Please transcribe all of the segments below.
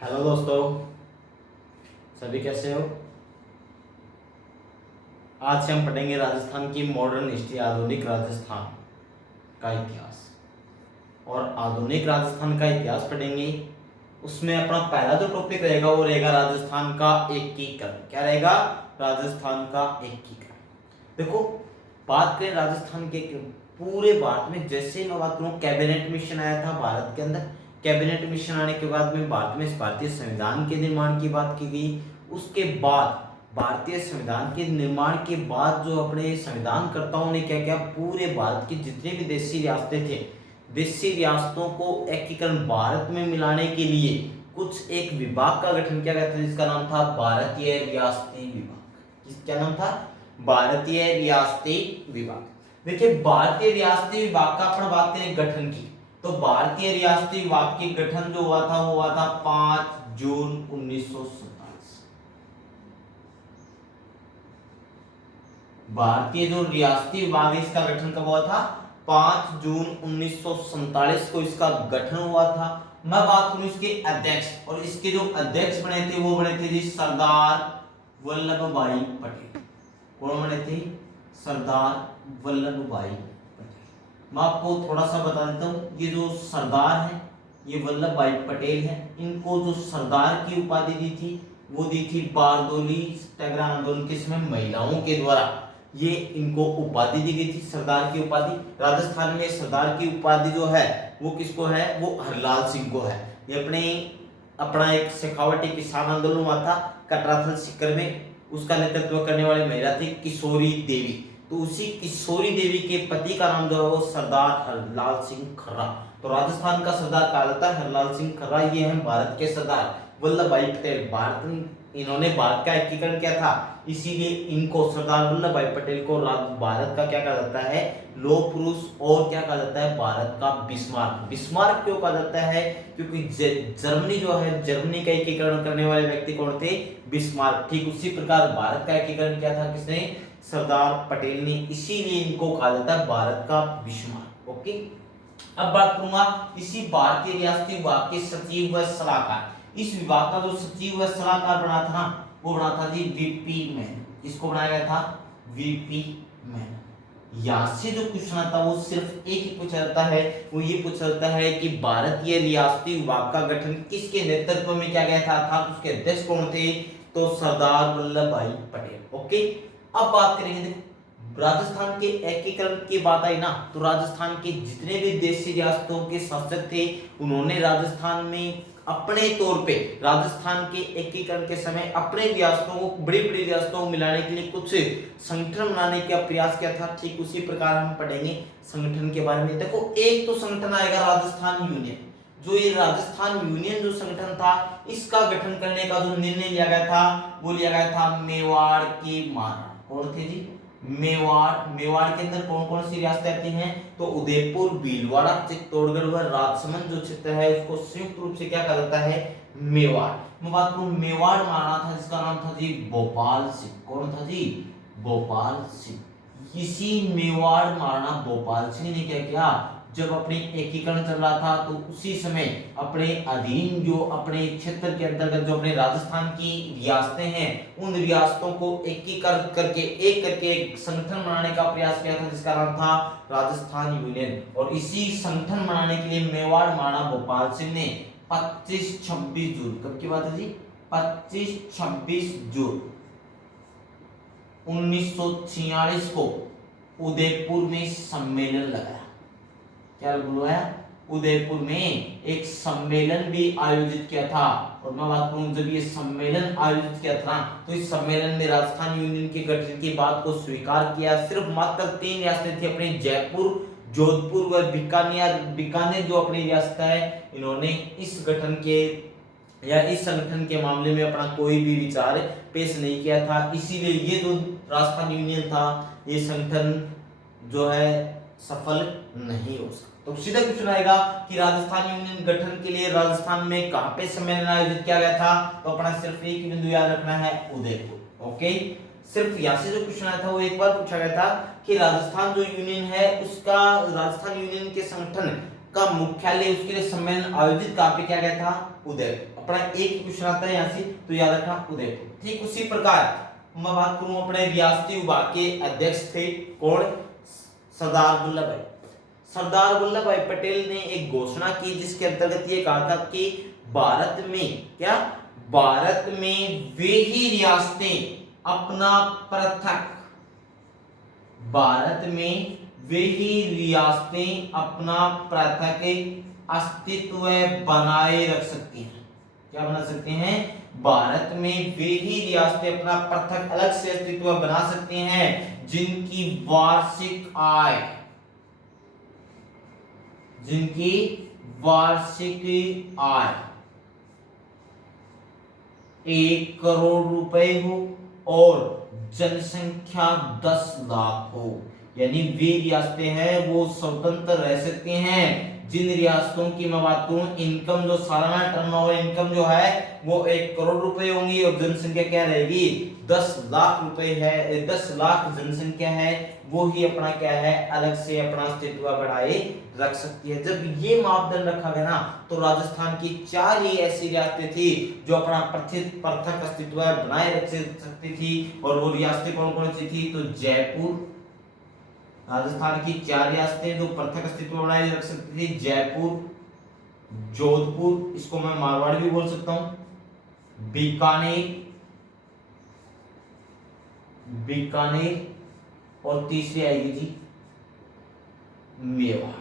Hello दोस्तों, सभी कैसे हो। आज से हम पढ़ेंगे राजस्थान की मॉडर्न हिस्ट्री, आधुनिक राजस्थान का इतिहास। और आधुनिक राजस्थान का इतिहास पढ़ेंगे, उसमें अपना पहला जो टॉपिक रहेगा वो रहेगा राजस्थान का एकीकरण। क्या रहेगा? राजस्थान का एकीकरण। देखो, बात करें राजस्थान के पूरे भारत में, जैसे मैं बात करूं कैबिनेट मिशन आया था भारत के अंदर। कैबिनेट मिशन आने के बाद में भारत में भारतीय संविधान के निर्माण की बात की गई। उसके बाद भारतीय संविधान के निर्माण के बाद जो अपने संविधानकर्ताओं ने क्या किया, पूरे भारत की जितने भी देशी रियासतें थे, देशी रियासतों को एकीकरण भारत में मिलाने के लिए कुछ एक विभाग का गठन किया गया था, जिसका नाम था भारतीय रियासती विभाग। क्या नाम था? भारतीय रियासती विभाग। देखिए, भारतीय रियासती विभाग का अपन बात करें गठन की, तो भारतीय रियासती विभाग के गठन जो हुआ था वो हुआ था 5 जून 1947। भारतीय जो रियासती विभाग है इसका गठन कब हुआ था? 5 जून 1947 को इसका गठन हुआ था। मैं बात करूं इसके अध्यक्ष, और इसके जो अध्यक्ष बने थे वो बने थे जी सरदार वल्लभ भाई पटेल। कौन बने थे? सरदार वल्लभ भाई पटेल। मैं आपको थोड़ा सा बता देता हूं, ये जो सरदार है ये वल्लभ भाई पटेल है। इनको जो सरदार की उपाधि दी थी वो दी थी बारदोली सत्याग्रह आंदोलन के समय महिलाओं के द्वारा ये इनको उपाधि दी गई थी, सरदार की उपाधि। राजस्थान में सरदार की उपाधि जो है वो किसको है? वो हरलाल सिंह को है। ये अपना एक शेखावटी किसान आंदोलन हुआ था कटराथल सीकर में, उसका नेतृत्व करने वाली महिला थी किशोरी देवी। तो उसी किशोरी देवी के पति का नाम जो है वो सरदार हरलाल सिंह खर्रा। तो राजस्थान का सरदार कहा जाता है हरलाल सिंह खर्रा। ये है भारत के सरदार वल्लभ भाई पटेल। इन्होंने भारत का एकीकरण किया था, इसीलिए इनको सरदार वल्लभ भाई पटेल को भारत का क्या कहा जाता है? लौह पुरुष, और क्या कहा जाता है? भारत का बिस्मार्क। बिस्मार्क क्यों कहा जाता है? क्योंकि जर्मनी जो है, जर्मनी का एकीकरण करने वाले व्यक्ति कौन थे? बिस्मार्क। ठीक उसी प्रकार भारत का एकीकरण किया था किसने? सरदार पटेल ने, इसीलिए इनको कहा जाता है भारत का बिस्मार्क। ओके, अब बात करूंगा इसी भारतीय रियासती विभाग के सचिव व सलाहकार। इस विभाग का जो सचिव व सलाहकार बना था ना, वो बना था जी वीपी मैन। इसको बनाया गया था वीपी मैन। यहां से जो क्वेश्चन आता है वो सिर्फ एक ही पूछा जाता है, वो ये पूछा जाता है कि भारतीय रियासती विभाग का गठन किसके नेतृत्व में किया गया था, अर्थात उसके अध्यक्ष कौन थे? तो सरदार वल्लभ भाई पटेल। ओके, अब बात करेंगे, देखो राजस्थान के एकीकरण की बात आई ना, तो राजस्थान के जितने भी देशी रियासतों के शासक थे उन्होंने राजस्थान में अपने तौर पे राजस्थान के एकीकरण के समय अपने रियासतों को, बड़ी बड़ी रियासतों को मिलाने के लिए कुछ संगठन बनाने का प्रयास किया था। ठीक उसी प्रकार हम पढ़ेंगे संगठन के बारे में। देखो, एक तो संगठन आएगा राजस्थान यूनियन। जो ये राजस्थान यूनियन जो संगठन था, इसका गठन करने का जो निर्णय लिया गया था वो लिया गया था मेवाड़ के महाराणा। कौन थे जी? मेवाड़। मेवाड़ के अंदर कौन कौन सी रियासतें आती हैं? तो उदयपुर, भीलवाड़ा, चित्तौड़गढ़ व राजसमंद जो क्षेत्र है उसको संयुक्त रूप से क्या कहा जाता है? मेवाड़। मैं बात करूं मेवाड़ महाराणा था जिसका नाम था जी भोपाल सिंह। कौन था जी? भोपाल सिंह। इसी मेवाड़ महाराणा भोपाल सिंह ने क्या किया, जब अपने एकीकरण चल रहा था तो उसी समय अपने अधीन जो अपने क्षेत्र के अंतर्गत जो अपने राजस्थान की रियासतें हैं उन रियासतों को एकीकृत करके एक संगठन बनाने का प्रयास किया था, जिसका नाम था राजस्थान यूनियन। और इसी संगठन बनाने के लिए मेवाड़ महाराणा भोपाल सिंह ने 25-26 जून, कब की बात है जी? 25-26 जून 1946 को उदयपुर में सम्मेलन लगाया। क्या बुलाया? उदयपुर में एक सम्मेलन भी आयोजित किया था। और मैं बात करूं, जब ये सम्मेलन आयोजित किया था तो इस सम्मेलन में राजस्थान यूनियन के गठन की बात को स्वीकार किया। सिर्फ मात्र 3 रियासतें थी अपनी, जयपुर, जोधपुर व बीकानेर। बीकानेर जो अपनी रियासत है, इन्होंने इस गठन के या इस संगठन के मामले में अपना कोई भी विचार पेश नहीं किया था। इसीलिए ये जो राजस्थान यूनियन था, ये संगठन जो है सफल नहीं हो सका। तो सीधा क्वेश्चन आएगा कि राजस्थान यूनियन गठन के लिए राजस्थान में कहां पे सम्मेलन आयोजित किया गया था? तो अपना सिर्फ एक ही बिंदु याद रखना है, उदयपुर। ओके, सिर्फ यहां से जो क्वेश्चन आया था वो एक बार पूछा गया था कि राजस्थान जो यूनियन है उसका, राजस्थान यूनियन के संगठन का मुख्यालय, उसके लिए सम्मेलन आयोजित कहां पे किया गया था? उदयपुर। अपना एक क्वेश्चन आता है यहाँ से, तो याद रखना उदयपुर। ठीक उसी प्रकार मैं बात करूं अपने रियासती विभाग के अध्यक्ष थे कौन, सरदार वल्लभ भाई। सरदार वल्लभ भाई पटेल ने एक घोषणा की जिसके अंतर्गत ये कहा था कि भारत में क्या, भारत में वे ही रियासतें अपना पृथक, भारत में वे ही रियासतें अपना पृथक अस्तित्व बनाए रख सकती हैं। क्या बना सकते हैं, भारत में वे ही रियासतें अपना पृथक अलग से अस्तित्व बना सकते हैं जिनकी वार्षिक आय, जिनकी वार्षिक आय 1 करोड़ रुपए हो और जनसंख्या 10 लाख हो। यानी वे रियासतें हैं वो स्वतंत्र रह सकती हैं जिन रियासतों की मैं बात करूं इनकम जो सालाना टर्नओवर इनकम जो है वो 1 करोड़ रुपए होंगी और जनसंख्या क्या रहेगी 10 लाख रुपए है, 10 लाख जनसंख्या है, वो ही अपना क्या है अलग से अपना अस्तित्व बढ़ाए रख सकती है। जब ये मापदंड रखा गया ना तो राजस्थान की 4 ही ऐसी रियासतें थी जो अपना पृथक अस्तित्व बनाए रख सकती थी। और वो रियासतें कौन कौन सी थी, तो जयपुर, राजस्थान की 4 रियासतें जो पृथक अस्तित्व बनाए रख सकती थी, जयपुर, जोधपुर, इसको मैं मारवाड़ भी बोल सकता हूं, बीकानेर और तीसरी आएगी जी मेवाड़।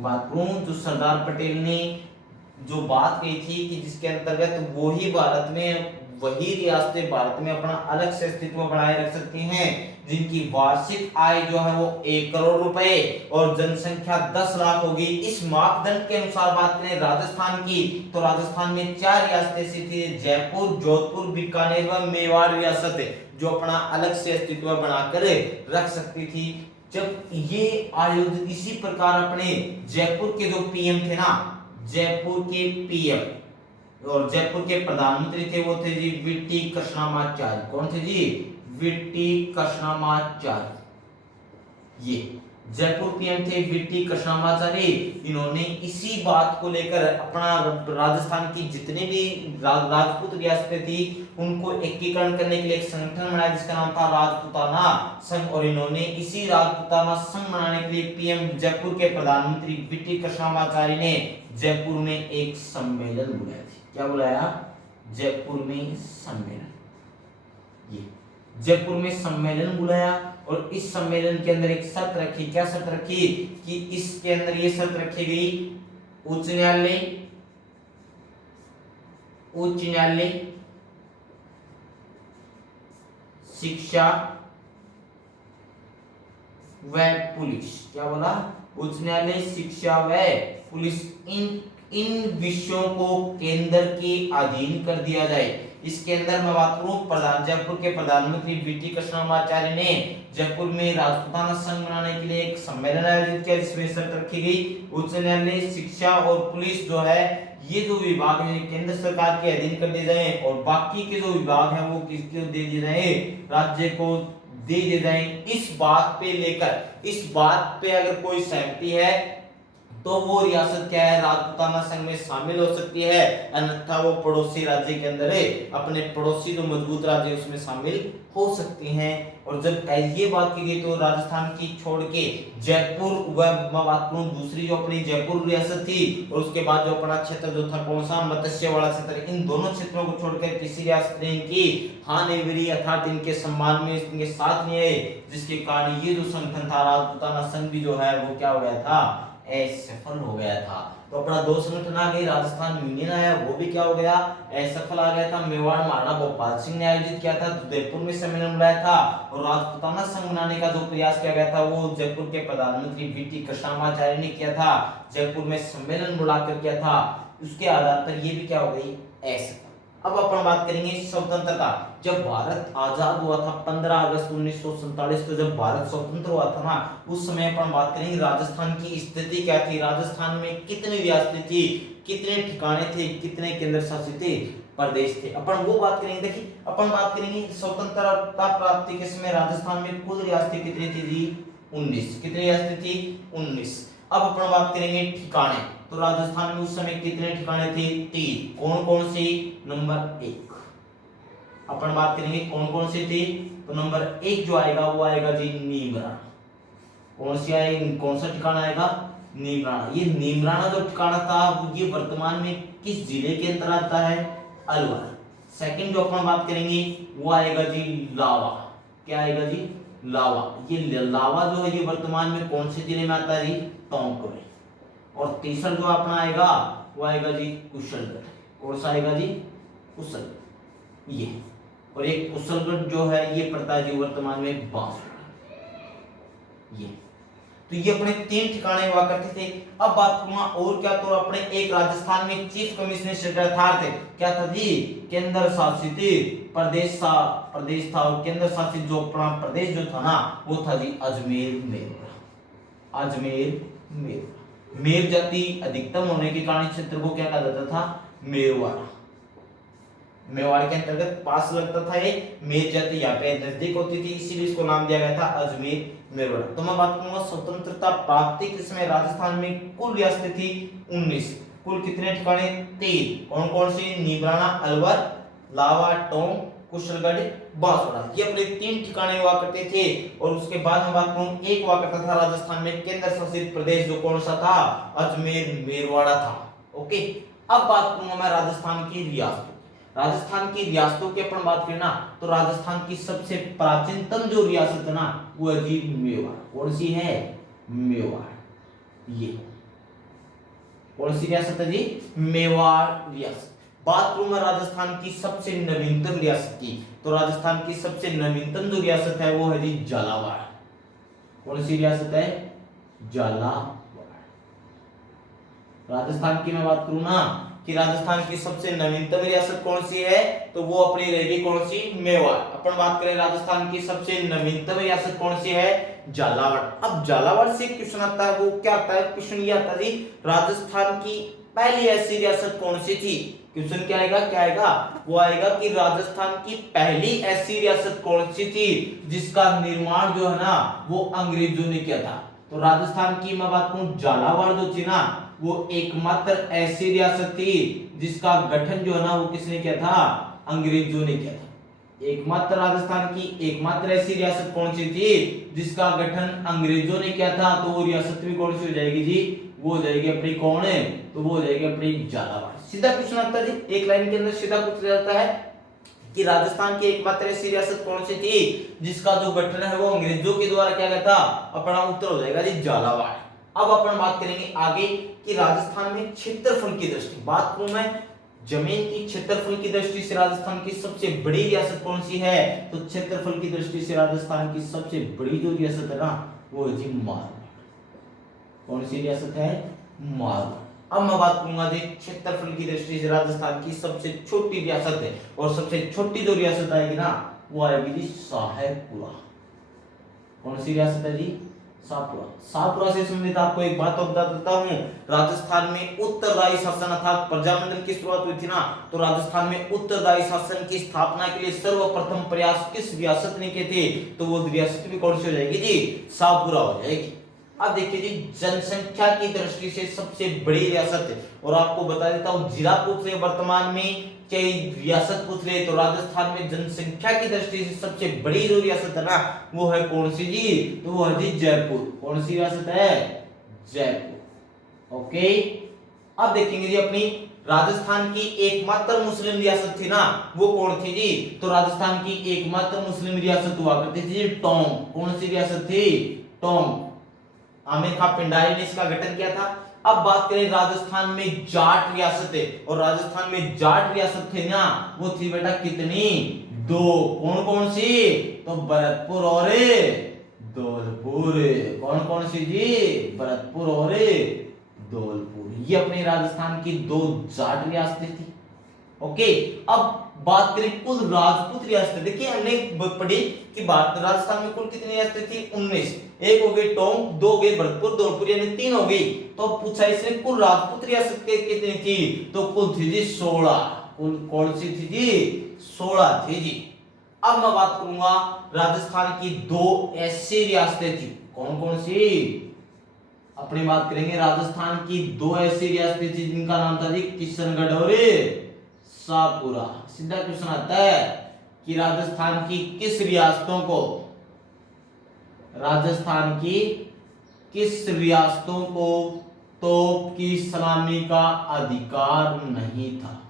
बात करूं जो सरदार पटेल ने जो बात कही थी कि जिसके अंतर्गत वो ही भारत में वही रियासतें भारत में अपना अलग से अस्तित्व बनाए रख सकती हैं जिनकी वार्षिक आय जो है वो 1 करोड़ रुपए और जनसंख्या 10 लाख होगी। इस मापदंड के अनुसार बात करें राजस्थान की तो राजस्थान में 4 रियासतें थी, जयपुर, जोधपुर, बीकानेर व मेवाड़ रियासत जो अपना अलग से अस्तित्व बनाकर रख सकती थी। जब ये आयोजित इसी प्रकार अपने जयपुर के जो पीएम थे ना, जयपुर के पीएम और जयपुर के प्रधानमंत्री थे वो थे जी वीटी कृष्णमाचार्य। कौन थे जी, वीटी कृष्णमाचार्य। ये जयपुर पीएम थे वीटी कृष्णमाचार्य। इन्होंने इसी बात को लेकर अपना राजस्थान की जितने भी राजपूत रियासतें थी उनको एकीकरण करने के लिए एक संगठन बनाया जिसका नाम था राजपूताना संघ। और इन्होंने इसी राजपूताना संघ बनाने के लिए पीएम जयपुर के प्रधानमंत्री वीटी कृष्णमाचार्य ने जयपुर में एक सम्मेलन बुलाया था। क्या बुलाया, जयपुर में सम्मेलन। ये जयपुर में सम्मेलन बुलाया और इस सम्मेलन के अंदर एक शर्त रखी। क्या शर्त रखी कि इसके अंदर ये शर्त रखी गई, उच्च न्यायालय, शिक्षा व पुलिस। क्या बोला, उच्च न्यायालय, शिक्षा व पुलिस, इन विषयों को केंद्र के अधीन कर दिया जाए। इसके अंदर मैं बात करूं जयपुर के प्रधानमंत्री वीटी कृष्णमाचार्य ने जयपुर में राजपूताना संघ बनाने के लिए एक सम्मेलन आयोजित किया जिसमें शर्त रखी गई उच्च न्यायालय, शिक्षा और पुलिस जो है ये जो विभाग है केंद्र सरकार के अधीन कर दिए जाए और बाकी के जो विभाग है वो किसको दे दिए जाए, राज्य को दे दिए जाए। इस बात पे लेकर, इस बात पे अगर कोई सहमति है तो वो रियासत क्या है, राजपूताना संघ में शामिल हो सकती है, अन्यथा वो पड़ोसी राज्य के अंदर है अपने पड़ोसी जो मजबूत राज्य उसमें शामिल हो सकती हैं। और जब ये बात की गई तो राजस्थान की छोड़ के जयपुर व मैं बात करूं दूसरी जो अपनी जयपुर रियासत थी और उसके बाद जो अपना क्षेत्र जो था कौन सा, मत्स्य वाला क्षेत्र, इन दोनों क्षेत्रों को छोड़कर किसी रियासत ने इनकी हां नहीं भरी अर्थात इनके सम्मान में इनके साथ नहीं आए, जिसके कारण ये जो संगठन था राजपूताना संघ भी जो है वो क्या हो गया था, असफल हो गया था। तो अपना 2 संगठन आ गए, राजस्थान यूनियन आया वो भी क्या हो गया, असफल आ गया था। मेवाड़ महाराणा भोपाल सिंह ने आयोजित किया था, जयपुर में सम्मेलन बुलाया था और राजपूताना संघ बनाने का जो प्रयास किया गया था वो जयपुर के प्रधानमंत्री वीटी कृष्णमाचार्य ने किया था, जयपुर में सम्मेलन बुलाकर किया था। उसके आधार पर ये भी क्या हो गई, असफल। अब अपन बात करेंगे स्वतंत्रता। जब भारत आजाद हुआ था 15 अगस्त 1947 को जब भारत स्वतंत्र हुआ था ना उस समय अपन बात करेंगे राजस्थान की स्थिति क्या थी, राजस्थान में कितनी रियासतें थी, कितने ठिकाने थे, कितने केंद्र शासित प्रदेश थे, अपन वो बात करेंगे। देखिए अपन बात करेंगे स्वतंत्रता प्राप्ति के समय राजस्थान में कुल रियासतें कितनी थी जी, 19। कितनी रियासतें थी, 19। अब अपन बात करेंगे ठिकाने। तो राजस्थान में उस समय कितने ठिकाने थे? 3। कौन कौन से? नंबर 1 अपन बात करेंगे कौन कौन से थे। तो नंबर 1 जो आएगा वो आएगा जी नीमराना। कौन सी आएगी? कौन सा ठिकाना आएगा? नीमराना। ये नीमराना जो ठिकाना था ये वर्तमान में किस जिले के अंतर्गत आता है? अलवर। सेकंड जो अपन बात करेंगे वो आएगा जी लावा। क्या आएगा जी? लावा। ये लावा जो है ये वर्तमान में कौन से जिले में आता है जी? टोंक में। और तीसरा जो अपना आएगा वो आएगा जी कुशलगढ़। कौन सा आएगा जी? कुशलगढ़। ये और ये कुशलगढ़ जो है ये पड़ता है जी वर्तमान में बांसवाड़ा। ये तो ये अपने 3 ठिकाने हुआ करते थे। अब बात करूंगा और क्या, तो अपने एक राजस्थान में चीफ कमिश्नर सेक्रेटरी थे। क्या था जी? केंद्र शासित प्रदेश था। और केंद्र शासित जो प्रदेश जो था ना वो था जी अजमेर मेरवाड़ा। अजमेर मेरवाड़ा। मेर जाति अधिकतम होने के कारण क्षेत्र को क्या कहा जाता था? मेरवाड़ा। मेवाड़ के अंतर्गत पास लगता था ये। मेर जाति यहाँ पे नजदीक होती थी, इसीलिए इसको नाम दिया गया था अजमेर मेरवाड़ा। तो मैं बात करूंगा स्वतंत्रता प्राप्ति के समय राजस्थान में कुल रियासतें थी 19। कुल कितने ठिकाने? 3। कौन कौन सी? नीमराना, अलवर, लावा, टोंक, कुशलगढ़, बांसवाड़ा। ये अपने 3 ठिकाने हुआ करते थे। और उसके बाद में बात करूं एक हुआ करता था राजस्थान में केंद्र शासित प्रदेश जो कौन सा था? अजमेर मेरवाड़ा था। ओके। अब बात करूंगा मैं राजस्थान की रियासतों। राजस्थान की रियासतों की अपन बात करें ना तो राजस्थान की सबसे प्राचीनतम जो रियासत है ना वो है जी मेवाड़। कौन सी है? मेवाड़। ये कौन सी रियासत है जी? मेवाड़ रियासत। बात करूं मैं राजस्थान की सबसे नवीनतम रियासत की, तो राजस्थान की सबसे नवीनतम जो रियासत है वो है जी झालावाड़। कौन सी रियासत है? झालावाड़। राजस्थान की मैं बात करूं ना कि राजस्थान की सबसे नवीनतम रियासत कौन सी है तो वो अपनी रहेगी कौन सी? मेवाड़। अपन बात करें राजस्थान की सबसे नवीनतम रियासत कौन सी है? झालावाड़। अब झालावाड़ से क्वेश्चन आता है, वो क्या आता है? क्वेश्चन ये आता है जी राजस्थान की पहली ऐसी रियासत कौन सी थी? क्वेश्चन क्या आएगा? क्या आएगा? वो आएगा कि राजस्थान की पहली ऐसी रियासत कौन सी थी जिसका निर्माण जो है ना वो अंग्रेजों ने किया था। तो राजस्थान की मैं बात करूं झालावाड़ जो थी ना वो एकमात्र ऐसी रियासत थी जिसका गठन जो है ना वो किसने किया था? अंग्रेजों ने किया था। एकमात्र राजस्थान की एकमात्र ऐसी रियासत कौन सी थी जिसका गठन अंग्रेजों ने किया था? तो वो रियासत भी कौन सी हो जाएगी जी? वो हो जाएगी अपनी कौन है? तो वो हो जाएगी अपनी झालावाड़। सीधा क्वेश्चन आता है जी, एक लाइन के अंदर सीधा पूछा जाता है कि राजस्थान की एकमात्र ऐसी रियासत कौन सी थी जिसका जो गठन है वो अंग्रेजों के द्वारा किया गया था? अपना उत्तर हो जाएगा जी झालावाड़। अब अपन बात करेंगे आगे कि राजस्थान में क्षेत्रफल की दृष्टि बात करूं मैं जमीन की क्षेत्रफल की दृष्टि से राजस्थान की सबसे बड़ी रियासत कौन सी है? तो क्षेत्रफल की दृष्टि से राजस्थान की सबसे बड़ी जो रियासत है ना वो है जी मारवाड़। कौन सी रियासत है? मारवाड़। अब मैं बात करूंगा जी क्षेत्रफल की दृष्टि से राजस्थान की सबसे छोटी रियासत है और सबसे छोटी जो रियासत आएगी ना वो आएगी जी शाहपुरा। कौन सी रियासत है जी? शाहपुरा। शाहपुरा से संबंधित आपको एक बात बता देता हूं, राजस्थान में उत्तरदायी शासन अर्थात प्रजामंडल की शुरुआत हुई थी ना तो राजस्थान में उत्तरदायी शासन की स्थापना के लिए सर्वप्रथम प्रयास किस रियासत ने किए थे? तो वो रियासत भी कौन सी हो जाएगी जी? शाहपुरा हो जाएगी। अब देखिए जी जनसंख्या की दृष्टि से सबसे बड़ी रियासत है और आपको बता देता हूं जिला पूछ रहे वर्तमान में कई रियासत पूछ रहे तो राजस्थान में जनसंख्या की दृष्टि से सबसे बड़ी जो रियासत है ना वो है कौन सी जी? तो वो है जी जयपुर। कौन सी रियासत है? जयपुर। ओके। अब देखेंगे जी अपनी राजस्थान की एकमात्र मुस्लिम रियासत थी ना वो कौन थी जी? तो राजस्थान की एकमात्र मुस्लिम रियासत हुआ करती थी जी टोंक। कौन सी रियासत थी? टोंक। आमिर खान पिंडारी ने इसका गठन किया था। अब बात करें राजस्थान में जाट रियासत है और राजस्थान में जाट रियासत थी ना वो थी बेटा कितनी? 2। कौन कौन सी? तो भरतपुर और धौलपुर। कौन कौन सी जी? भरतपुर और धौलपुर। ये अपने राजस्थान की 2 जाट रियासतें थी। ओके। अब बात करें कुल राजपूत रियासतें, देखिए हमने पढ़ी कि भारत राजस्थान में कुल कितनी रियासतें थी? 19। एक हो गई टोंक, 2 हो गई भरतपुर धौलपुर यानी 3 हो गई। तो पूछा इसने कुल राजपूत रियासत कितनी थी? तो कुल थी जी 16। कुल कौन सी थी जी? 16 थी जी। अब मैं बात करूंगा राजस्थान की 2 ऐसी रियासतें थी। कौन कौन सी? अपनी बात करेंगे राजस्थान की दो ऐसी रियासतें थी जिनका नाम था जी किशनगढ़ और शाहपुरा। सीधा क्वेश्चन आता है कि राजस्थान की किस रियासतों को, राजस्थान की किस रियासतों को तोप की सलामी का अधिकार नहीं था।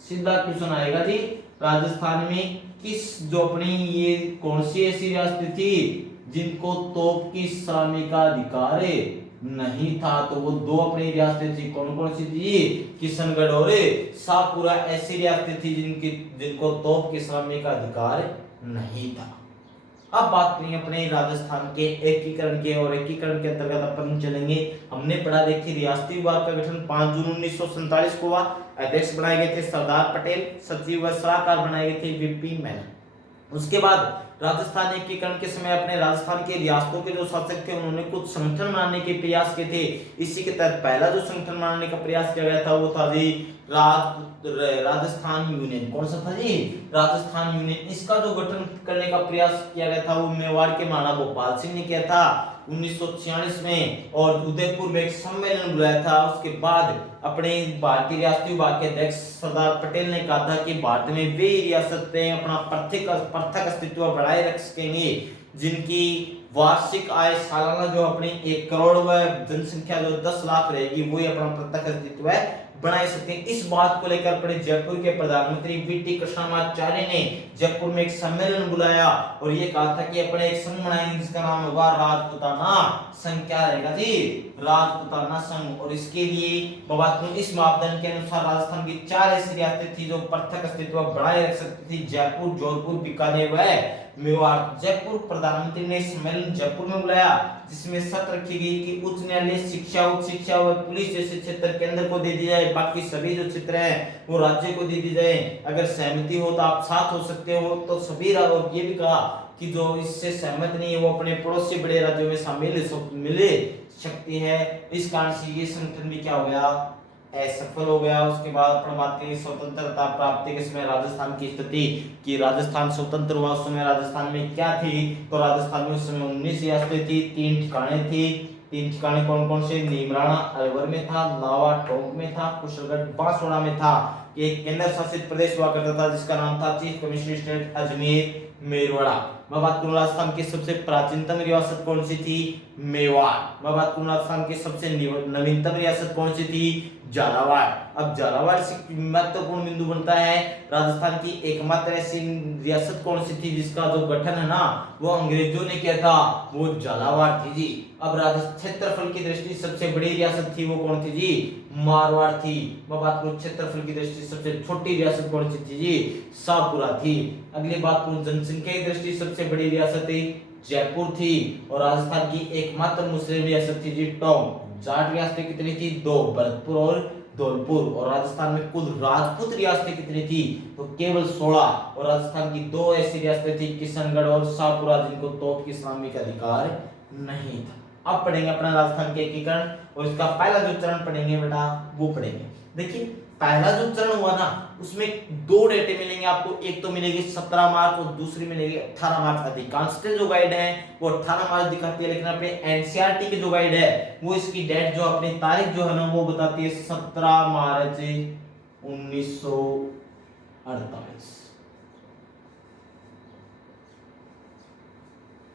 सीधा क्वेश्चन आएगा जी, राजस्थान में किस, जो अपनी ये कौन सी ऐसी रियासतें थी जिनको तोप की सलामी का अधिकार नहीं था। तो वो दो अपनी रियासतें थी, कौन कौन सी थी, किशनगढ़ और शाहपुरा ऐसी रियासतें थी जिनको तोप की सलामी का अधिकार नहीं था। अब बात करेंगे अपने राजस्थान के एकीकरण के, और एकीकरण के अंतर्गत अपन चलेंगे। हमने पढ़ा देखिए रियासती विभाग का गठन 5 जून 1947 को हुआ। अध्यक्ष बनाए गए थे सरदार पटेल, सचिव व सलाहकार बनाए गए थे वीपी मेनन। उसके बाद राजस्थान एकीकरण के समय अपने राजस्थान के रियासतों के जो शासक थे उन्होंने कुछ संगठन बनाने के प्रयास किए थे। इसी के तहत पहला जो संगठन बनाने का प्रयास किया गया था वो था जी राजस्थान यूनियन। कौन सा था जी, राजस्थान यूनियन। इसका जो गठन करने का प्रयास किया गया था वो मेवाड़ के महाराणा भोपाल सिंह ने किया था 1946 में, और उदयपुर में एक सम्मेलन बुलाया था। उसके बाद अपने भारतीय रियासती विभाग के अध्यक्ष सरदार पटेल ने कहा था कि भारत में वे रियासतें अपना पृथक अस्तित्व बनाए रख सकेंगे जिनकी वार्षिक आय सालाना जो अपनी 1 करोड़ व जनसंख्या जो 10 लाख रहेगी वो अपना पृथक अस्तित्व बनाए सकते हैं। इस बात को लेकर अपने जयपुर के प्रधानमंत्री वीटी कृष्णमाचार्य ने जयपुर में एक सम्मेलन बुलाया और ये कहा था कि अपने एक संघ बनाएंगे जिसका नाम होगा राजपूताना संघ। क्या रहेगा जी, राजपूताना संघ। और इसके लिए इस मापदंड के अनुसार राजस्थान की 4 ऐसी रियासतें थी जो पृथक अस्तित्व बनाए रख सकती थी, जयपुर, जोधपुर, बीकानेर व मेवाड़। जयपुर प्रधानमंत्री ने सम्मेलन जयपुर में बुलाया जिसमें शर्त रखी गई कि उच्च न्यायालय, शिक्षा, उच्च शिक्षा व पुलिस जैसे क्षेत्र केंद्र को दे दिए जाए, बाकी सभी जो क्षेत्र हैं वो राज्य को दे दी जाए। अगर सहमति हो तो आप साथ हो सकते हो। तो सभी ये भी कहा कि जो इससे सहमत नहीं है वो अपने पड़ोसी बड़े राज्यों में शामिल मिले शक्ति है। इस कारण से ये संगठन भी क्या हो गया, असफल हो गया। उसके बाद अपन बात करेंगे स्वतंत्रता प्राप्ति के समय राजस्थान की स्थिति, कि राजस्थान स्वतंत्र हुआ उस समय राजस्थान में क्या थी। तो राजस्थान में उस समय 19 रियासतें थी, 3 ठिकाने थी। 3 ठिकाने कौन कौन से, नीमराणा अलवर में था, लावा टोंक में था, कुशलगढ़ बांसवाड़ा में था। एक केंद्र शासित प्रदेश हुआ करता था जिसका नाम था चीफ कमिश्नरेट अजमेर मेरवाड़ा। मैं बात करूं राजस्थान की सबसे प्राचीनतम रियासत कौन सी थी, मेवाड़। मैं बात करूं राजस्थान की सबसे नवीनतम रियासत कौन सी थी, झालावाड़। अब झालावाड़ से महत्वपूर्ण बिंदु बनता है राजस्थान की एकमात्र ऐसी रियासत कौन सी थी जिसका जो गठन है ना वो अंग्रेजों ने किया था, वो झालावाड़ थी जी। अब राजस्थान क्षेत्रफल की दृष्टि सबसे बड़ी रियासत थी वो कौन थी जी, मारवाड़ थी। मैं बात करूं क्षेत्रफल की दृष्टि सबसे छोटी रियासत कौन सी थी जी, शाहपुरा थी। अगली बात करूं जनसंख्या की दृष्टि सबसे बड़ी रियासत जयपुर थी, और राजस्थान की एकमात्र मुस्लिम रियासत थी जी टोंक। जाट रियासतें कितनी थी, 2, भरतपुर और धौलपुर। और राजस्थान में कुल राजपूत रियासतें कितनी थी, तो केवल 16। और राजस्थान की 2 ऐसी रियासतें थी किशनगढ़ और शाहपुरा जिनको तोप की सलामी का अधिकार नहीं था। अब पढ़ेंगे अपना राजस्थान के एकीकरण, और इसका पहला जो चरण पढ़ेंगे बेटा वो पढ़ेंगे। देखिए पहला जो चरण हुआ ना उसमें 2 डेटे मिलेंगे आपको, एक तो मिलेगी 17 मार्च और दूसरी मिलेगी 18 मार्च। अधिकांश जो गाइड है वो 18 मार्च दिखाती है, लेकिन अपने एनसीईआरटी की जो गाइड है वो इसकी डेट जो अपनी तारीख जो है ना वो बताती है 17 मार्च 1948।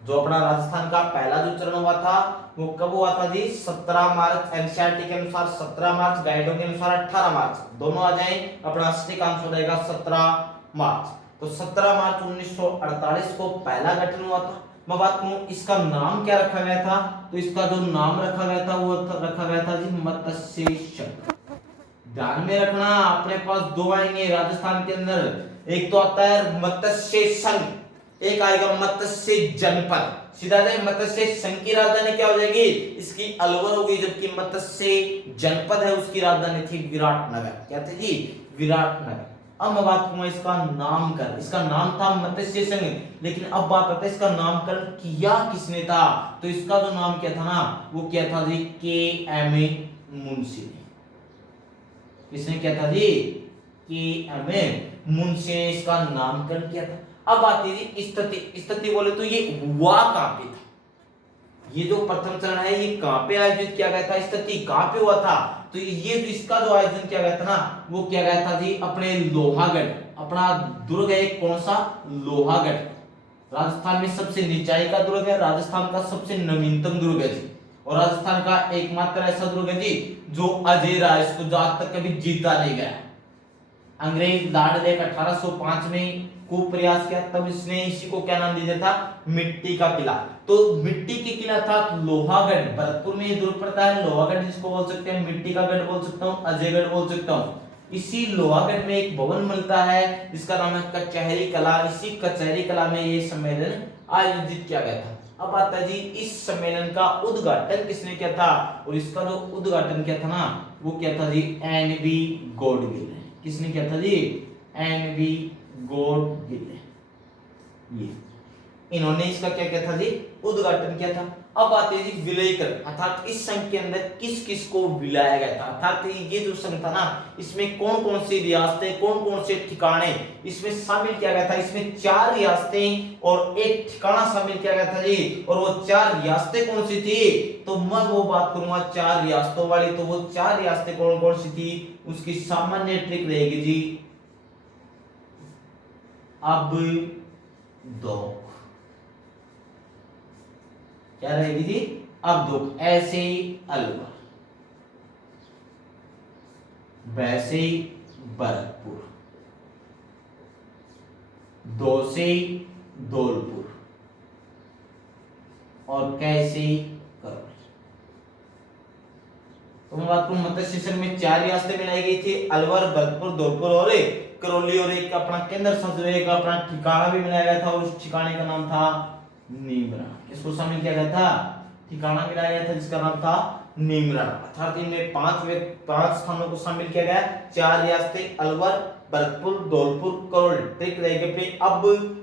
जो अपना राजस्थान का पहला जो चरण हुआ था वो कब हुआ था जी, 17 मार्च। एनसीईआरटी के अनुसार 17 मार्च, गाइडों के अनुसार 18 मार्च, दोनों आ जाए। अपना सटीक आंसर हो जाएगा 17 मार्च। तो 17 मार्च 1948 को पहला गठन हुआ था। मैं बात करूं इसका नाम क्या रखा गया था, तो इसका जो नाम रखा गया था वो रखा गया था जी मत्स्य संघ। ध्यान में रखना अपने पास 2 आएंगे राजस्थान के अंदर, एक तो आता है मत्स्य संघ, एक आएगा मत्स्य जनपद। सीधा जाए मत्स्य संघ की राजधानी क्या हो जाएगी, इसकी अलवर होगी, जबकि मत्स्य जनपद है उसकी राजधानी थी विराटनगर। क्या थी जी, विराटनगर। अब मैं बात करूंगा इसका नामकरण। इसका नाम था मत्स्य संघ, लेकिन अब बात आती है इसका नामकरण किया किसने था, तो इसका जो नाम क्या था ना वो क्या था जी, के.एम.ए. मुंशी ने। किसने किया था जी, के.एम.ए. मुंशी ने इसका नामकरण किया था। अब आती है स्थिति। स्थिति बोले तो ये हुआ कहां पे था, ये जो प्रथम चरण है ये कहाँ पे आयोजित किया गया था, इस तिथि कहाँ पे हुआ था, तो ये जो इसका जो आयोजन किया गया था ना वो किया गया था जी अपने लोहागढ़, अपना दुर्ग है कौन सा, लोहागढ़, राजस्थान में सबसे निचाई का दुर्ग है, राजस्थान का सबसे नवीनतम दुर्ग है जी, और राजस्थान का एकमात्र ऐसा दुर्ग है जी जो अजय रहा, इसको आज तक कभी जीता नहीं गया। अंग्रेज लार्ड लेक 1805 में खूब प्रयास किया, तब इसने इसी को क्या नाम दिया था, मिट्टी का किला। तो मिट्टी के किला था तो लोहागढ़, भरतपुर में ये दुर्ग पड़ता है, लोहागढ़ जिसको बोल सकते हैं मिट्टी का गढ़ बोल सकता हूँ, अजयगढ़ बोल सकता हूँ। इसी लोहागढ़ में एक भवन मिलता है जिसका नाम है कचहरी कला, इसी कचहरी कला में ये सम्मेलन आयोजित किया गया था। अब आता है जी इस सम्मेलन का उद्घाटन किसने किया था, और इसका जो उद्घाटन किया था ना वो क्या था जी, एन.बी. गॉडगिल। किसने किया था जी, एन.बी. गॉडगिल, ये इन्होंने इसका क्या किया था जी, उद्घाटन किया था। अब आते हैं जी विलयकर, अर्थात इस संघ के अंदर किस किस को विलाया गया था, अर्थात ये जो संघ था ना इसमें कौन कौन सी रियासतें, कौन कौन से ठिकाने इसमें शामिल किया गया था। इसमें 4 रियासतें और एक ठिकाना शामिल किया गया था जी, और वो 4 रियासतें कौन सी थी, तो मैं वो बात करूंगा 4 रियासतों वाली। तो वो 4 रियासतें कौन कौन सी थी, उसकी सामान्य ट्रिक रहेगी जी अब दो, क्या रहेगी जी, अब दो, ऐसे अलवर, वैसे भरतपुर, दो से धौलपुर और कैसे करौली। तो मैं बात करूं मत्स्य शासन में 4 रियासतें मिलाई गई थी, अलवर, भरतपुर, धौलपुर और करौली, और एक अपना केंद्र शासित एक अपना ठिकाना भी बनाया गया था, और उस ठिकाने का नाम था नीमरा। किसको शामिल किया गया था, ठिकाना मिलाया गया था जिसका नाम था नीमरा। अर्थात इनमें 5 स्थानों को शामिल किया गया, 4 रियासतें अलवर, भरतपुर, धौलपुर, करौली, ट्रिक रहेगी पे अब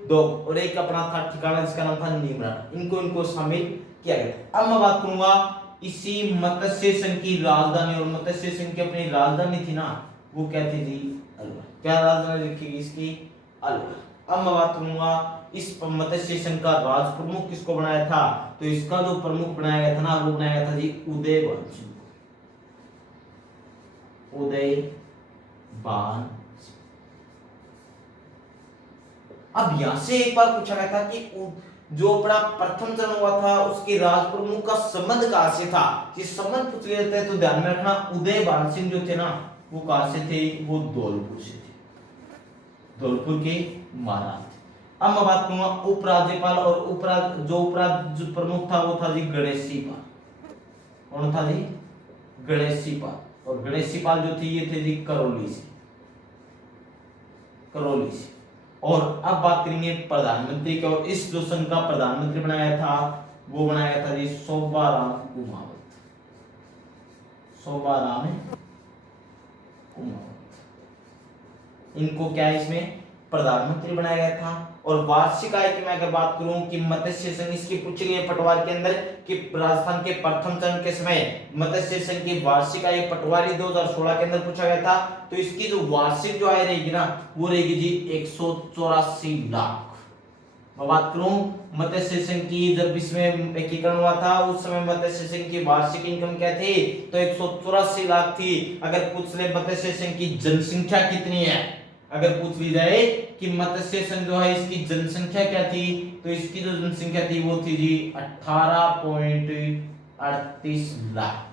दो, और एक अपना था ठिकाना जिसका नाम था नीमरा। इनको शामिल किया गया। अब मैं बात करूंगा इसी मत्स्य संघ की राजधानी, और मत्स्य संघ की अपनी राजधानी थी ना वो क्या थी जी, अलवर। क्या राजधानी लिखी इसकी, अलवर। अब मैं बात करूंगा इस मत्स्य संघ का राज प्रमुख किसको बनाया था, तो इसका जो प्रमुख बनाया गया था ना वो बनाया गया था जी उदयभान सिंह, उदयभान। अब यहां से एक बार पूछा गया था कि जो अपना प्रथम चरण हुआ था उसके राज प्रमुख का संबंध कहां से था, ये संबंध पूछ लिया जाता है तो ध्यान में रखना उदयभान सिंह जो थे ना वो कहां से थे, वो धौलपुर से थे, धौलपुर के महाराज थे। अब मैं बात करूंगा उपराज्यपाल, और जो प्रमुख था वो था जी गणेशीपाल। कौन था जी, गणेशीपाल, और गणेशीपाल जो थी ये थे जी करौली से, करौली से। और अब बात करेंगे प्रधानमंत्री की, और इस जो संघ का प्रधानमंत्री बनाया था वो बनाया था जी शोभाराम कुमावत, शोभाराम कुमावत। इनको क्या इसमें प्रधानमंत्री बनाया गया था। और वार्षिक आय की मैं अगर बात करूं कि मत्स्य संघ इसकी पूछी गई पटवार के अंदर कि राजस्थान के प्रथम चरण के समय मत्स्य संघ की वार्षिक आय पटवारी 2016 के अंदर पूछा गया था, तो इसकी जो वार्षिक जो आय रहेगी ना वो रहेगी जी 184 लाख। मैं बात करूं मत्स्य संघ की, जब इसमें एकीकरण हुआ था उस समय मत्स्य संघ की वार्षिक इनकम क्या थी, तो 184 लाख थी। अगर पूछ ले मत्स्य संघ की जनसंख्या कितनी है, अगर पूछ ली जाए कि मत्स्य संघ जो है इसकी जनसंख्या क्या थी, तो इसकी जो जनसंख्या थी वो थी जी 18.38 लाख।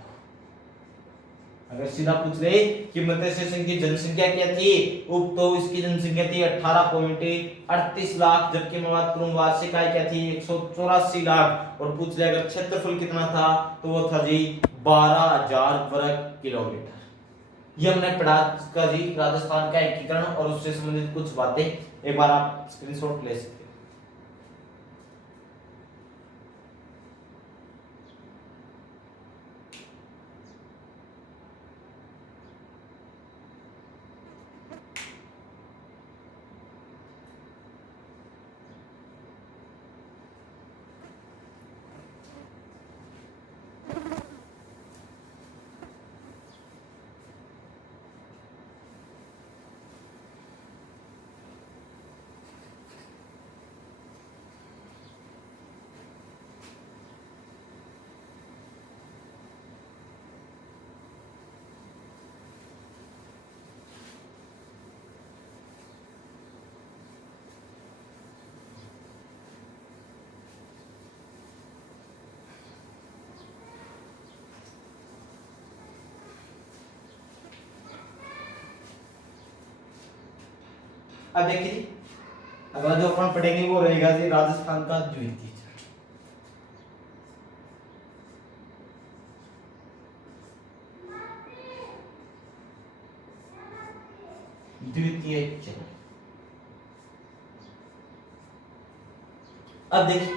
अगर सीधा पूछ ले कि मत्स्य संघ की जनसंख्या क्या थी तो इसकी जनसंख्या थी 18.38 लाख, जबकि मैं बात करूं वार्षिक आय क्या थी 184 लाख, और पूछ ले अगर क्षेत्रफल कितना था तो वो था जी 12,000 वर्ग किलोमीटर। ये हमने पढ़ा का जी राजस्थान का एकीकरण और उससे संबंधित कुछ बातें, एक बार आप स्क्रीनशॉट ले सकते हैं। अब देखिए अगला जो अपन पढ़ेंगे वो रहेगा जी राजस्थान का द्वितीय चरण। द्वितीय चरण अब देखिए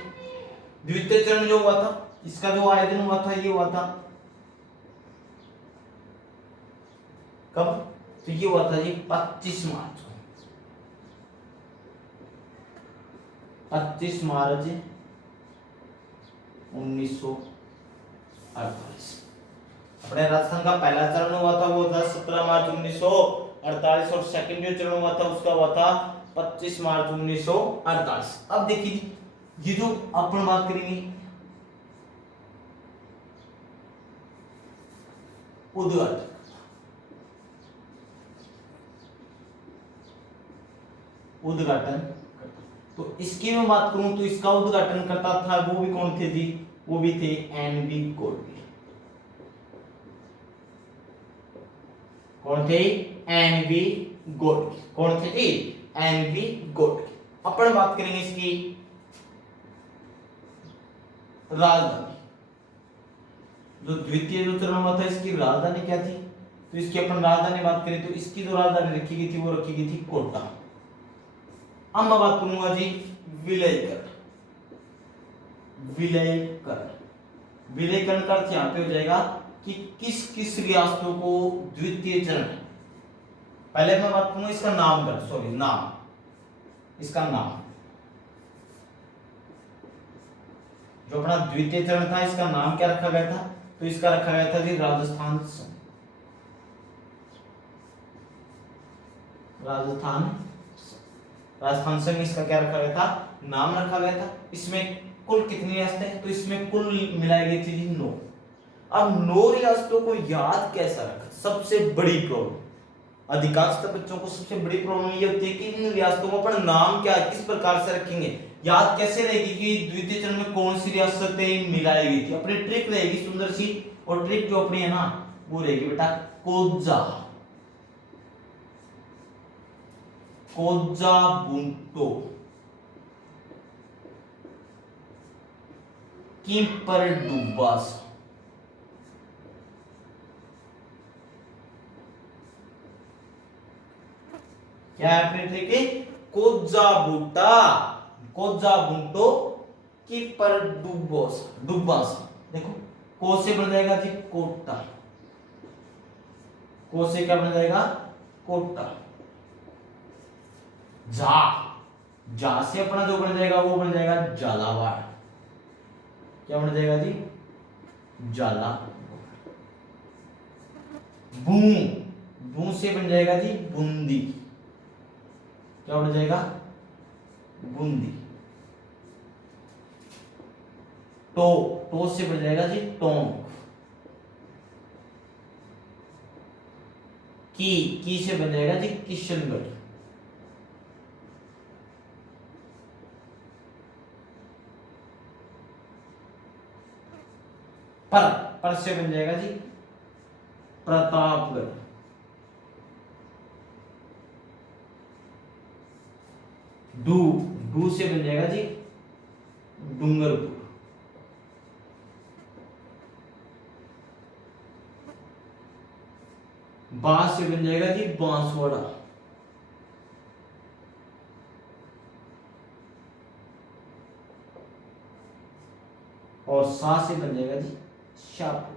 द्वितीय चरण जो हुआ था इसका जो आयोजन हुआ था ये हुआ था कब? तो ये हुआ था जी 25 मार्च को। 25 मार्च 1948 अपने राजस्थान का पहला चरण हुआ था वो था 17 मार्च 1948 और सेकंड जो चरण हुआ था उसका हुआ था 25 मार्च 1948। अब देखिए ये जो अपन बात करेंगे उद्घाटन उद्घाटन तो इसकी मैं बात करूं तो इसका उद्घाटन करता था वो भी कौन थे जी? वो भी थे एनबी गोडवी। कौन थे? एनबी गोडवी। कौन थे जी? एनबी गोडवी। अपन बात करेंगे इसकी राजधानी। जो द्वितीय जो चरण हुआ था इसकी राजधानी क्या थी? तो इसकी अपन राजधानी बात करें तो इसकी जो राजधानी रखी गई थी वो रखी गई थी कोटा। अब मैं बात करूंगा जी विलयकरण। विलयकरण विलयकरण का अर्थ यहां पे हो जाएगा कि किस किस रियासतों को द्वितीय चरण। पहले मैं बात करूंगा इसका नामकरण, सॉरी नाम, इसका नाम जो अपना द्वितीय चरण था इसका नाम क्या रखा गया था? तो इसका रखा गया था जी राजस्थान संघ। राजस्थान संघ इसका क्या रखा गया था? नाम रखा गया था। इसमें कुल कितनी रियासतें हैं? तो इसमें कुल मिलाई गई थी जी 9। अब 9 रियासतों को याद कैसा रखा? सबसे बड़ी प्रॉब्लम अधिकांशतः बच्चों को सबसे बड़ी प्रॉब्लम ये होती है कि इन रियासतों को अपन नाम क्या किस प्रकार से रखेंगे, याद कैसे रहेगी कि द्वितीय चरण में कौन सी रियासतें मिलाई गई थी। अपनी ट्रिक रहेगी सुंदर सी, और ट्रिक जो अपनी है ना वो रहेगी बेटा कोज्जा बुंटो किंपरडुब्बास। क्या है अपनी ट्रिक? कोज्जा बुंटो किंपरडुब्बास। डुब्बास देखो को से बन जाएगा जी कोटा। को से क्या बन जाएगा? कोटा। जा से अपना जो बन जाएगा वो बन जाएगा झालावाड़। क्या बन जाएगा जी? झालावाड़। बू से बन जाएगा जी बूंदी। क्या बन जाएगा? बूंदी। टो से बन जाएगा जी टोंक। की से बन जाएगा जी किशनगढ़। पर से बन जाएगा जी प्रतापगढ़। डू से बन जाएगा जी डूंगरपुर। बा से बन जाएगा जी बांसवाड़ा। और सा से बन जाएगा जी शाहपुर।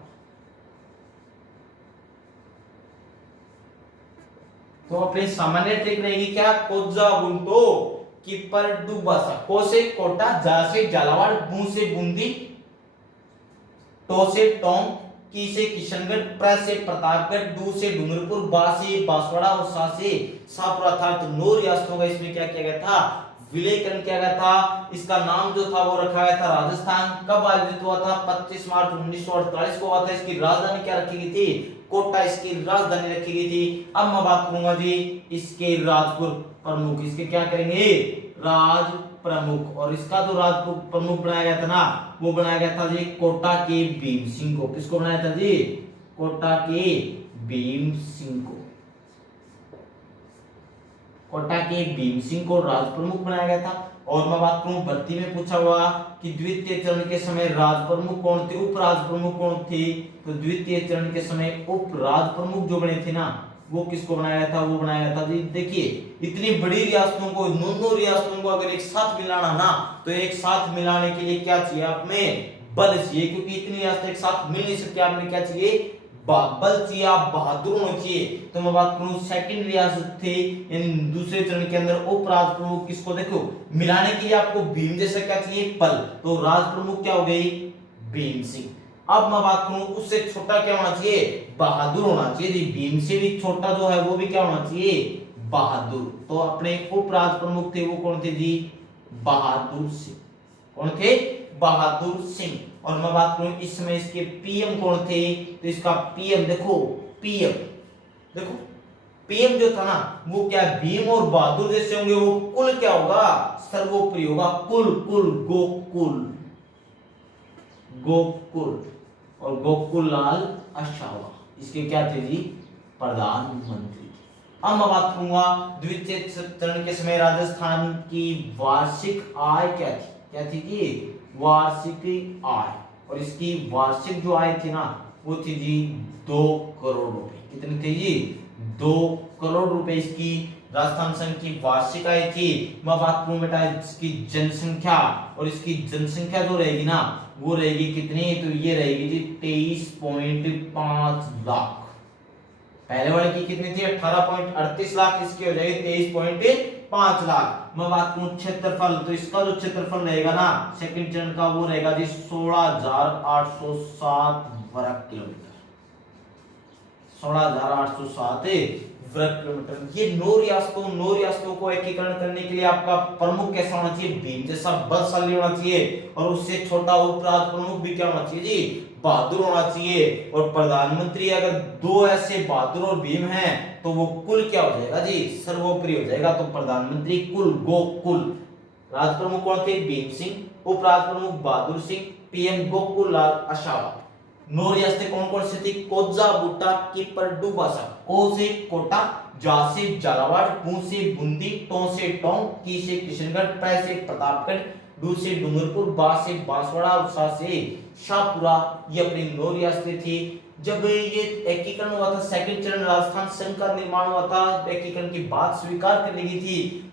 तो अपनी सामान्य ट्रिक रहेगी क्या? कोज्जा बुंटो किंपरडुब्बास। को से कोटा, जा से झालावाड़, बू से बूंदी, टो से टोंक, की से किशनगढ़, प्र से प्रतापगढ़, डू से डूंगरपुर, बा से बांसवाड़ा और सा से शाहपुर। अर्थात 9 रियासतों का इसमें क्या किया गया था? विलयकरण किया गया था। इसका नाम जो था वो रखा गया था राजस्थान। कब आयोजित हुआ था? 25 मार्च 1948 को हुआ था। इसकी राजधानी क्या रखी गई थी? कोटा इसकी राजधानी रखी गई थी। अब मैं बात करूंगा जी इसके राजपुर प्रमुख। इसके क्या करेंगे? राज प्रमुख। और इसका जो राज प्रमुख बनाया गया था ना वो बनाया गया था जी कोटा के भीम सिंह को। किसको बनाया था जी? कोटा के भीम सिंह को। कोटा के भीम सिंह को राज प्रमुख बनाया गया था। और मैं बात करूं भर्ती में पूछा हुआ कि द्वितीय चरण के समय राज प्रमुख कौन थे, उप राज प्रमुख कौन थे, तो द्वितीय चरण के समय उप राज प्रमुख जो बने थे ना, वो किसको बनाया गया था, वो बनाया गया था जी, देखिए इतनी बड़ी रियासतों को, नौ रियासतों को अगर एक साथ मिलाना ना, तो एक साथ मिलाने के लिए क्या चाहिए आप में, बल चाहिए, क्योंकि इतनी रियासतें एक साथ मिल नहीं सकती, आपने क्या चाहिए, बल चाहिए, आप बहादुर होना चाहिए। तो मैं बात करूं सेकंड रियासत थे इन दूसरे चरण के अंदर उप राज प्रमुख किसको, देखो मिलाने के लिए आपको भीम जैसा क्या चाहिए, पल, तो राज प्रमुख क्या हो गई, भीम सिंह। अब मैं बात करूं उससे छोटा क्या होना चाहिए, बहादुर होना चाहिए जी, भीम से भी छोटा जो है वो भी क्या होना चाहिए, बहादुर। तो अपने उप राज प्रमुख थे वो कौन थे जी, बहादुर सिंह। कौन थे, बहादुर सिंह। और मैं बात करूं इस समय इसके पीएम कौन थे, तो इसका पीएम देखो, पीएम देखो, पीएम जो था ना वो क्या, भीम और बहादुर जैसे होंगे, वो कुल क्या होगा, सर्वोपरि होगा, कुल, कुल, गोकुल, गोकुल, और गोकुल लाल आशावा इसके क्या थे जी, प्रधानमंत्री। अब मैं बात करूंगा द्वितीय चरण के समय राजस्थान की वार्षिक आय क्या थी, क्या थी जी, वार्षिक आय, और इसकी वार्षिक जो आय थी ना वो थी जी 2 करोड़ रुपए। कितनी थी जी, 2 करोड़ रुपए इसकी राजस्थान संघ की वार्षिक आय थी। मैं बात करूं बेटा इसकी जनसंख्या, और इसकी जनसंख्या जो रहेगी ना वो रहेगी कितनी, तो ये रहेगी जी 23.5 लाख। पहले वाले की कितनी थी, 18.38 लाख, इसकी हो जाएगी 23.5 लाख। मैं बात करूं क्षेत्रफल, तो इसका जो क्षेत्रफल रहेगा ना सेकंड चरण का वो रहेगा जी 16,807 वर्ग किलोमीटर, 16,807 वर्ग किलोमीटर। ये नौ रियासतों को एकीकरण करने के लिए आपका प्रमुख कैसा होना चाहिए, भीम जैसा बलशाली होना चाहिए, और उससे छोटा उपराज प्रमुख भी क्या होना चाहिए जी, बहादुर होना चाहिए। और प्रधानमंत्री अगर दो ऐसे बहादुर और भीम हैं तो वो कुल क्या हो जाएगा जी, सर्वोपरि हो जाएगा। तो प्रधानमंत्री कुल, गोकुल, राज प्रमुख कौन थे, भीम सिंह, उपराज प्रमुख बहादुर सिंह, पीएम गोकुल लाल आशावा। नौ रियासतें कौन कौन सी थी, कोजा, बूटा, कीपर, डुबासा। को से कोटा, जा से झालावाड़, पू से बूंदी, टो से टोंक, की से किशनगढ़, पै से प्रतापगढ़, डू से डूंगरपुर, बा से बांसवाड़ा, और सा से शाहपुरा। ये अपनी नौ रियासतें थी। जब ये एकीकरण हुआ था, सेकंड चरण राजस्थान संघ का निर्माण हुआ था, एकीकरण की बात स्वीकार कर ली गई थी,